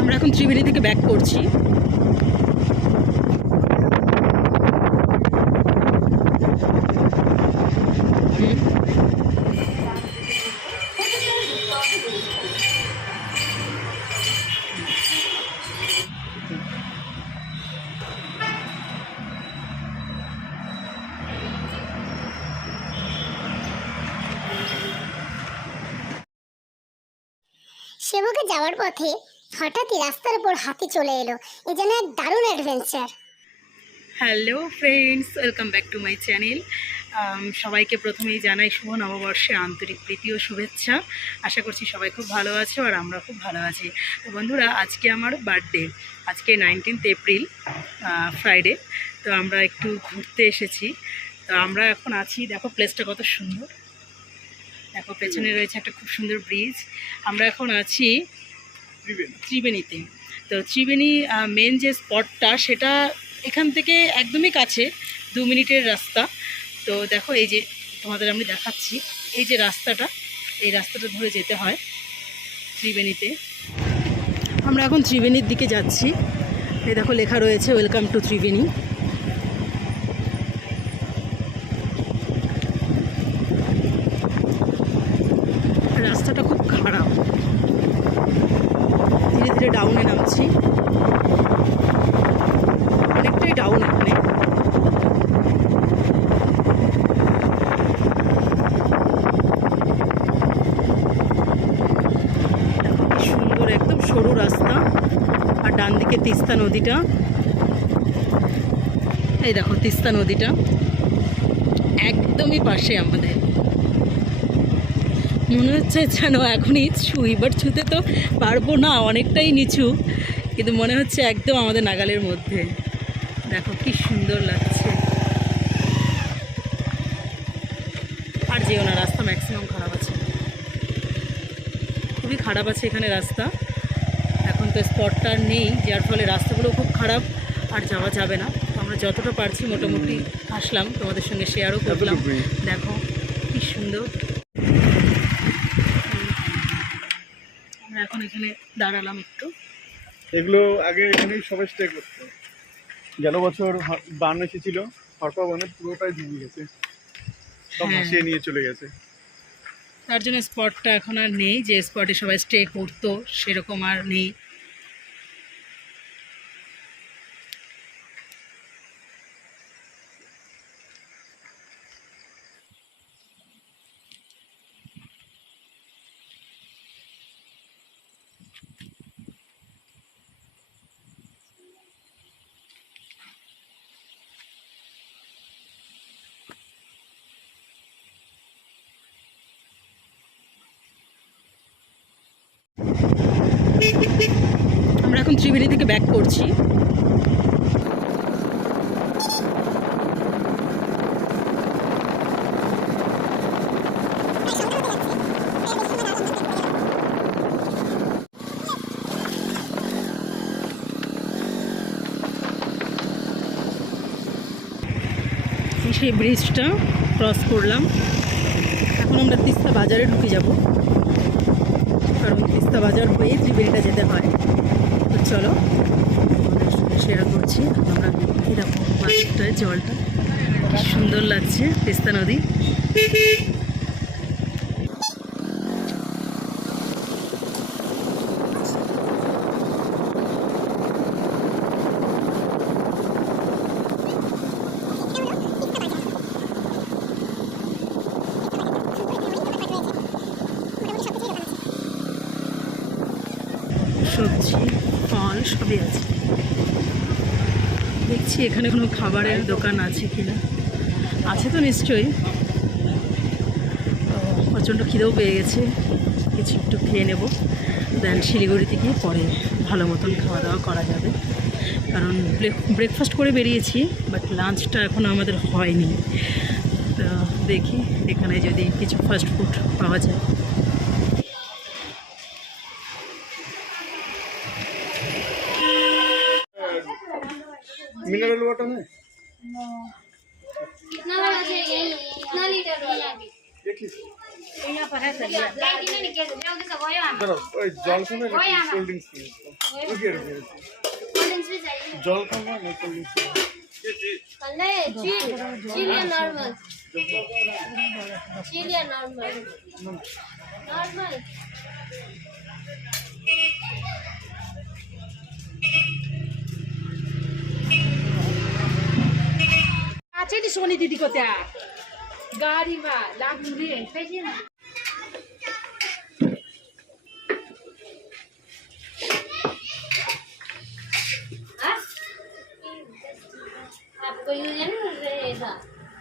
আমরা এখন ত্রিবেণী থেকে ব্যাক করছি। সেবকে যাওয়ার পথে হঠাৎই রাস্তার উপর হাতি চলে এলো। এ যেন এক দারুণ adventure. Hello friends, welcome back to my channel. সবাইকে প্রথমেই জানাই শুভ নববর্ষে আন্তরিক প্রীতি ও শুভেচ্ছা। আশা করছি সবাই খুব ভালো আছো আর আমরা খুব ভালো আছি। তো বন্ধুরা, আজকে আমার বার্থডে, আজকে 19 এপ্রিল, ফ্রাইডে। তো আমরা একটু ঘুরতে এসেছি। তো আমরা এখন আছি, দেখো প্লেসটা কত সুন্দর, দেখো পেছনে রয়েছে একটা খুব সুন্দর ব্রিজ। আমরা এখন আছি ত্রিবেণীতে। তো ত্রিবেণী মেন যে স্পটটা, সেটা এখান থেকে একদমই কাছে, 2 মিনিটের রাস্তা। তো দেখো, এই যে তোমাদের আমি দেখাচ্ছি, এই যে রাস্তাটা, এই রাস্তাটা ধরে যেতে হয় ত্রিবেণীতে। আমরা এখন ত্রিবেণীর দিকে যাচ্ছি। এই দেখো লেখা রয়েছে ওয়েলকাম টু ত্রিবেণী। রাস্তাটা খুব খারাপ, ধীরে ধীরে ডাউনে নামছি, অনেকটাই ডাউন এখানে। দেখো কি সুন্দর, একদম সরু রাস্তা, আর ডান দিকে তিস্তা নদীটা। এই দেখো তিস্তা নদীটা একদমই পাশে আমাদের। মনে হচ্ছে যেন এখনই ছুঁই, বাট ছুঁতে তো পারবো না, অনেকটাই নিচু, কিন্তু মনে হচ্ছে একদম আমাদের নাগালের মধ্যে। দেখো কি সুন্দর লাগছে। আর যেও না, রাস্তা ম্যাক্সিমাম খারাপ আছে, খুবই খারাপ আছে এখানে রাস্তা। এখন তো স্পটটা নেই, যার ফলে রাস্তাগুলো খুব খারাপ, আর যাওয়া যাবে না। তো আমরা যতটা পারছি মোটামুটি আসলাম, তোমাদের সঙ্গে শেয়ারও করলাম। দেখো কি সুন্দর। আমরা এখন এখানে দাঁড়ালাম একটু। এগুলো আগে এখানেই সবাই স্টে করতো। গেল বছর বান এসেছিল, হরপা বনে পুরোটাই ডুবে গেছে, সব ভাসিয়ে নিয়ে চলে গেছে। তার জন্য স্পটটা এখন আর নেই, যে স্পটে সবাই স্টে করতো সেরকম আর নেই। আমরা এখন ত্রিবেণী থেকে ব্যাক করছি। সেই ব্রিজটা ক্রস করলাম, এখন আমরা তিস্তা বাজারে ঢুকে যাব, কারণ তিস্তা বাজার হয়ে ত্রিবেণীটা যেতে হয়। তো চলো আমাদের সঙ্গে শেয়ার করছি। আমরা এরকম বাজারটায় জলটা কি সুন্দর লাগছে, তিস্তা নদী। সবজি ফল সবই আছে। দেখছি এখানে কোনো খাবারের দোকান আছে কিনা, আছে তো নিশ্চয়ই। প্রচণ্ড খিদেও পেয়ে গেছে, কিছু একটু খেয়ে নেব, দেন শিলিগুড়িতে গিয়ে পরে ভালো মতন খাওয়া দাওয়া করা যাবে। কারণ ব্রেকফাস্ট করে বেরিয়েছি, বাট লাঞ্চটা এখনও আমাদের হয়নি। তো দেখি এখানে যদি কিছু ফাস্ট ফুড পাওয়া যায়। मिनरल वाटर है? कितना वाला चाहिए? कितना लीटर वाला? एक ही। দাঁড়াও, ওই জল খাবে নাকি কোল্ড ড্রিঙ্কস কিনে জল খাবো না কোল্ড ড্রিঙ্কস নর্মাল আছে নি सोनी दीदी को त्या गाडीमा लाग्नु रे फेरि न आपको यूजन रहेगा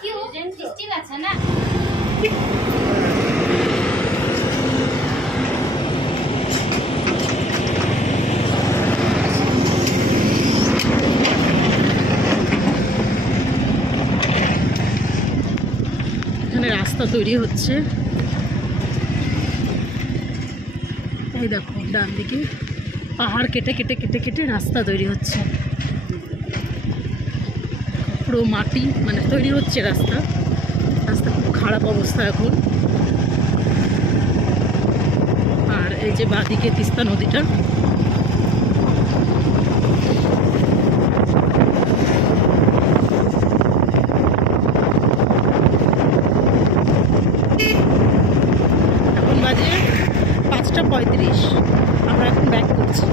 क्यों यूजन टेस्टी अच्छा ना এখানে রাস্তা তৈরি হচ্ছে। এই দেখো ডান দিকে পাহাড় কেটে কেটে কেটে কেটে রাস্তা তৈরি হচ্ছে, পুরো মাটি মানে তৈরি হচ্ছে রাস্তা। রাস্তা খুব খারাপ অবস্থা এখন। আর এই যে বাঁদিকে তিস্তা নদীটা, এখন বাজে 5:35। আমরা এখন ব্যাক করছি।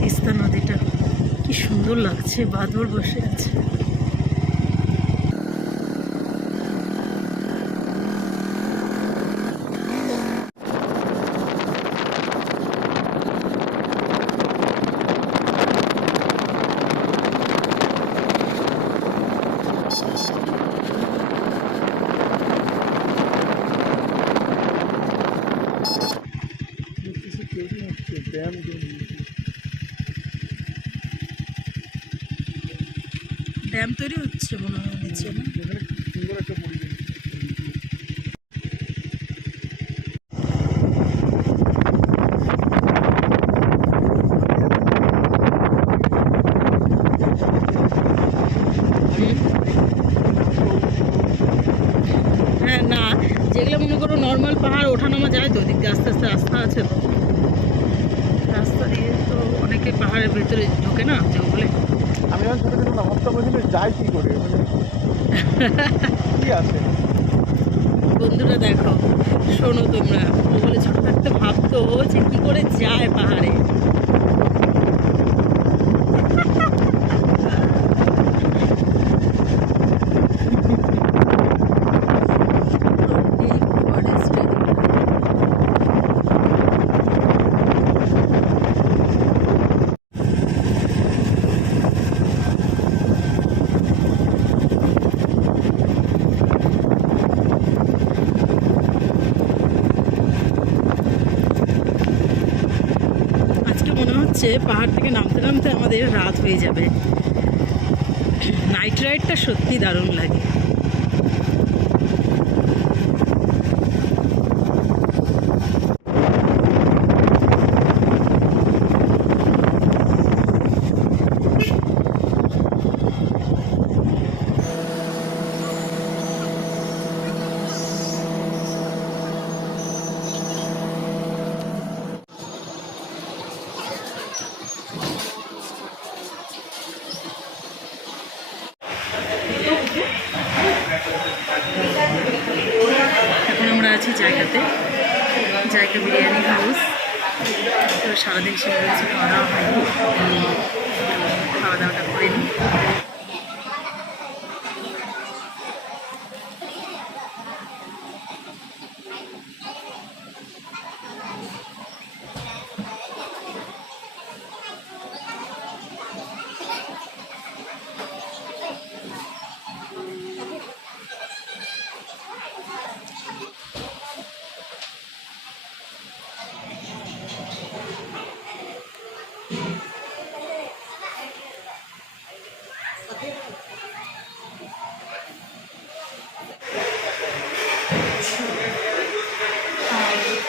তিস্তা নদীটা কি সুন্দর লাগছে, বাদর বসে আছে। ড্যাম ড্যাম তৈরি হচ্ছে মনে হয় নিচে না? এখানে খুব সুন্দর একটা পরিবেশ। হ্যাঁ না, যেগুলো মনে করো নর্মাল পাহাড় ওঠানামা যায় তো, ওদিক দিয়ে আস্তে আস্তে রাস্তা আছে তো, রাস্তা দিয়ে তো অনেকে পাহাড়ের ভেতরে ঢোকে না জঙ্গলে। আমি আমার ছোটো ছোটো ভাবতে বলছিল যাই কি করে, মানে কি আছে। বন্ধুরা দেখো, শোনো তোমরা, ও বলে ছোটো থাকতে ভাবতো যে কী করে যায় পাহাড়ে। পাহাড় থেকে নামতে নামতে আমাদের রাত হয়ে যাবে। নাইট রাইডটা সত্যি দারুণ লাগে। আছি জায়গাতে, জায়গা বিরিয়ানি হাউস। তো সারাদিন সেভাবে কিছু খাওয়া দাওয়া হয়নি, খাওয়া দাওয়াটা করে নিই।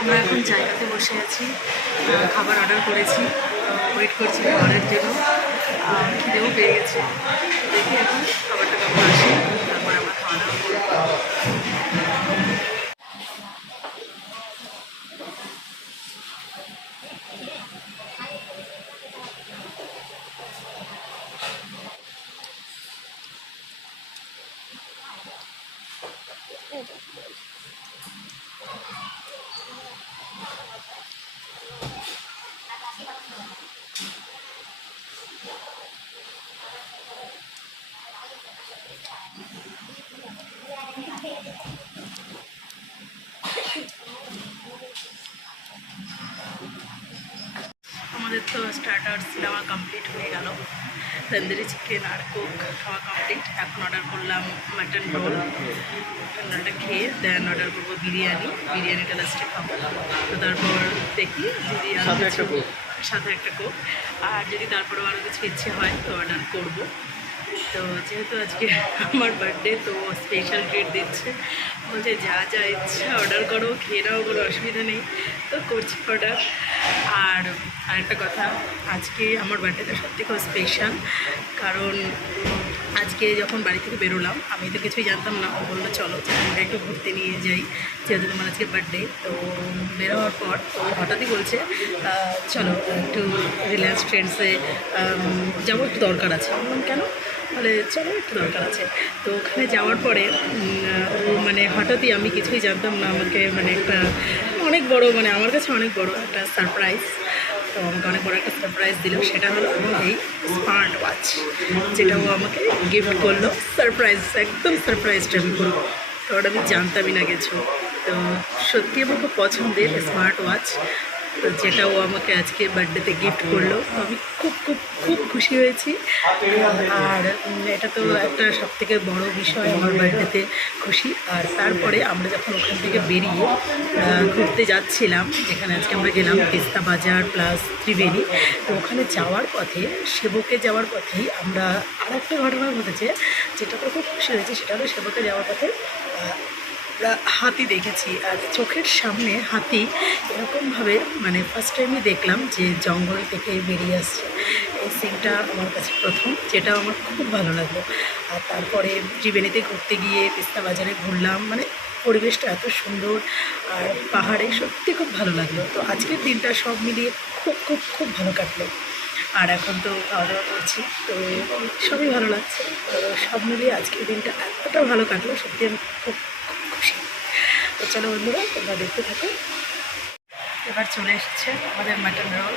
আমরা এখন জায়গাতে বসে আছি, খাবার অর্ডার করেছি, ওয়েট করছি খাবারের জন্য। খিদেও পেয়ে গেছে, দেখি এখন খাবারটা কখন আসে, তারপর আমরা খাওয়া দাওয়া করবো। আমাদের তো স্টার্টার্স নেওয়া কমপ্লিট হয়ে গেল, তন্দুরি চিকেন আর কোক খাওয়া কমপ্লিট। এখন অর্ডার করলাম মাটন রোল, রোলটা খেয়ে দেন অর্ডার করবো বিরিয়ানি, বিরিয়ানিটা লাস্টে খাবো। তো তারপর দেখি যদি আরও কিছু, সাথে একটা কোক, আর যদি তারপরেও আরও কিছু ইচ্ছে হয় তো অর্ডার করবো। তো যেহেতু আজকে আমার বার্থডে, তো স্পেশাল ট্রিট দিচ্ছে, বলছে যা যা ইচ্ছা অর্ডার করো, খেয়ে নাও, কোনো অসুবিধা নেই। তো করছি অর্ডার। আর আরেকটা কথা, আজকে আমার বার্থডেটা সত্যি খুব স্পেশাল, কারণ আজকে যখন বাড়ি থেকে বেরোলাম আমি তো কিছুই জানতাম না, ও বললো চলো আমরা একটু ঘুরতে নিয়ে যাই, যেহেতু তোমার আজকে বার্থডে। তো বেরোবার পর তো হঠাৎই বলছে চলো একটু রিলায়েন্স ট্রেন্ডসে যাবো, একটু দরকার আছে। বললাম কেন? বলে চলো একটু দরকার আছে। তো ওখানে যাওয়ার পরে ও মানে হঠাৎই, আমি কিছুই জানতাম না, আমাকে মানে একটা অনেক বড়, মানে আমার কাছে অনেক বড় একটা সারপ্রাইজ, তো আমাকে অনেক বড় একটা সারপ্রাইজ দিল। সেটা হলো এই স্মার্ট ওয়াচ, যেটা ও আমাকে গিফট করলো। সারপ্রাইজ, একদম সারপ্রাইজটা আমি করবো, তো ওটা আমি জানতামই না কিছু। তো সত্যি আমার খুব পছন্দের স্মার্ট ওয়াচ, তো যেটা ও আমাকে আজকে বার্থডেতে গিফট করলো। তো আমি খুব খুব খুব খুশি হয়েছি। আর এটা তো একটা সবথেকে বড় বিষয় আমার বার্থডেতে, খুশি। আর তারপরে আমরা যখন ওখান থেকে বেরিয়ে ঘুরতে যাচ্ছিলাম, যেখানে আজকে আমরা গেলাম তিস্তা বাজার প্লাস ত্রিবেণী, তো ওখানে যাওয়ার পথে, সেবকে যাওয়ার পথেই আমরা আরেকটা ঘটনা ঘটেছে, যেটা তো খুব খুশি হয়েছে। সেটা হলো সেবকে যাওয়ার পথে আমরা হাতি দেখেছি, আর চোখের সামনে হাতি এরকমভাবে মানে ফার্স্ট টাইমই দেখলাম যে জঙ্গল থেকে বেরিয়ে আসছে। এই সিনটা আমার কাছে প্রথম, যেটা আমার খুব ভালো লাগলো। আর তারপরে ত্রিবেণীতে ঘুরতে গিয়ে তিস্তা বাজারে ঘুরলাম, মানে পরিবেশটা এত সুন্দর, আর পাহাড়ে সত্যি খুব ভালো লাগলো। তো আজকের দিনটা সব মিলিয়ে খুব খুব খুব ভালো কাটলো। আর এখন তো খাওয়া দাওয়া করছি, তো সবই ভালো লাগছে। তো সব মিলিয়ে আজকের দিনটা এতটা ভালো কাটলো, সত্যি আমি খুব খুব খুশি। তো চলো বন্ধুরা, তোমরা দেখতে থাকো। এবার চলে এসেছে আমাদের মাটন রোল।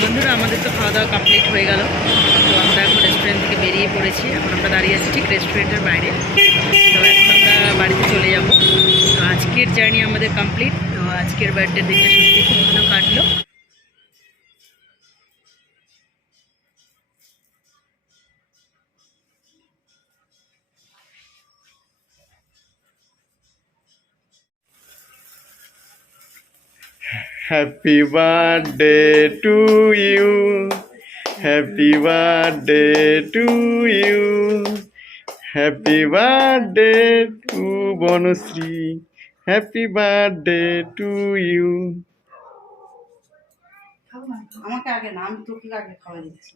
বন্ধুরা, আমাদের তো খাওয়া দাওয়া কমপ্লিট হয়ে গেল। তো আমরা এখন রেস্টুরেন্ট থেকে বেরিয়ে পড়েছি। এখন আমরা দাঁড়িয়ে আছি ঠিক রেস্টুরেন্টের বাইরে। তো এখন আমরা বাড়িতে চলে যাব। তো আজকের জার্নি আমাদের কমপ্লিট। তো আজকের বার্থডে দিনটা সত্যি খুব ভালো কাটলো। Happy birthday to you, happy birthday to you, happy birthday to Banashree, happy birthday to you. আমাকে আগে না, আমি তোকে আগে খাওয়া দিচ্ছি।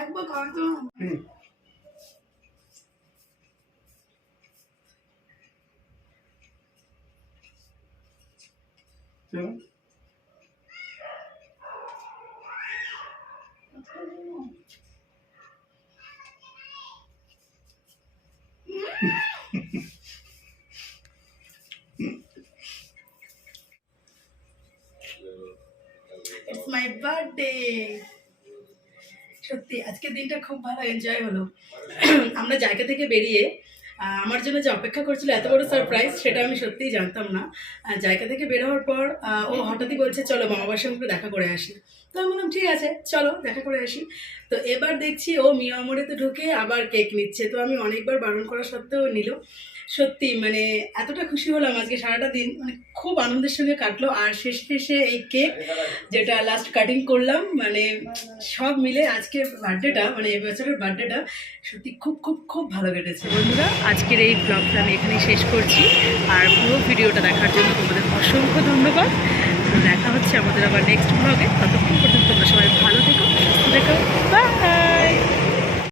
একবার খাওয়া তো ইটস মাই বার্থডে। সত্যি আজকের দিনটা খুব ভালো এনজয় হলো। আমরা জায়গা থেকে বেরিয়ে আমার জন্য যে অপেক্ষা করছিল এত বড় সারপ্রাইজ, সেটা আমি সত্যিই জানতাম না। জায়গা থেকে বের হওয়ার পর ও হঠাৎই বলছে চলো মা বাবার সঙ্গে দেখা করে আসি। তো আমি বললাম ঠিক আছে চলো দেখা করে আসি। তো এবার দেখছি ও মিয়া আমরেতে ঢুকে আবার কেক নিচ্ছে। তো আমি অনেকবার বারণ করা সত্ত্বেও নিল। সত্যি মানে এতটা খুশি হলাম আজকে সারাটা দিন, মানে খুব আনন্দের সঙ্গে কাটলো। আর শেষে এই কেক যেটা লাস্ট কাটিং করলাম, মানে সব মিলে আজকের বার্থডেটা, মানে এবছরের বার্থডেটা সত্যি খুব খুব খুব ভালো কেটেছে। বন্ধুরা আজকের এই ব্লগটা আমি এখানেই শেষ করছি। আর পুরো ভিডিওটা দেখার জন্য তোমাদের অসংখ্য ধন্যবাদ। তো দেখা হচ্ছে আমাদের আবার নেক্সট ব্লগে। ততক্ষণ পর্যন্ত তোমরা সবাই ভালো থেকো, সুস্থ থেকো।